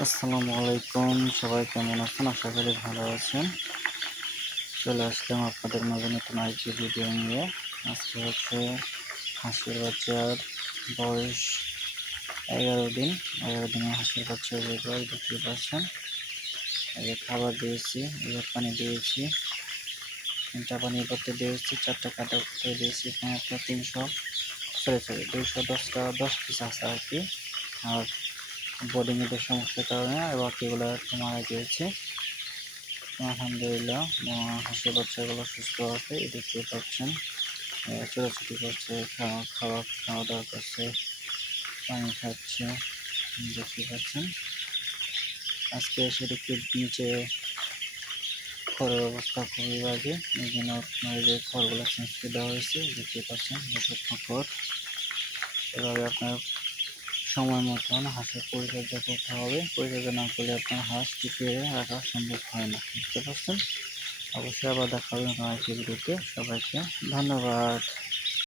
আসসালামু আলাইকুম, সবাই কেমন আছেন? আশা করি ভালো আছেন। চলে আসলাম আপনাদের মাঝে নতুন আরেকটি ভিডিও নিয়ে। আজকে হচ্ছে হাঁসের বাচ্চার বয়স 11 দিন। 11 দিনে হাঁসের বাচ্চার যে বয়স দেখতে পাচ্ছেন। এই যে খাবার দিয়েছি, এই যে পানি দিয়েছি, 3টা পানির বোতল দিয়েছি, 4টা কাটা বোতল দিয়েছি। এখানে আপনার 210 পিস আছে আর কি। আর বোর্ডিংয়ের সমস্যার কারণে বাকিগুলো একটু মারা গিয়েছে। আলহামদুলিল্লাহ, হাঁসের বাচ্চাগুলো সুস্থ আছে। দেখতে পাচ্ছেন ছোটাছুটি করছে, খাওয়া দাওয়া করছে, পানি খাচ্ছে, দেখতে পাচ্ছেন। আজকে এসে দেখতে নিচে খড়ের অবস্থা খুবই বাজে, এই জন্য আপনার যে খড়গুলো চেঞ্জ করে দেওয়া হয়েছে, দেখতে পাচ্ছেন শুকনো খড়। এভাবে আপনার সময় মতন হাঁসের পরিচর্যা করতে হবে। পরিচর্যা না করলে আপনার হাঁস টিকিয়ে রাখা সম্ভব হয় না, বুঝতে পারছেন। অবশ্যই আবার দেখা হবে নতুন আরেকটি ভিডিওতে। সবাইকে ধন্যবাদ।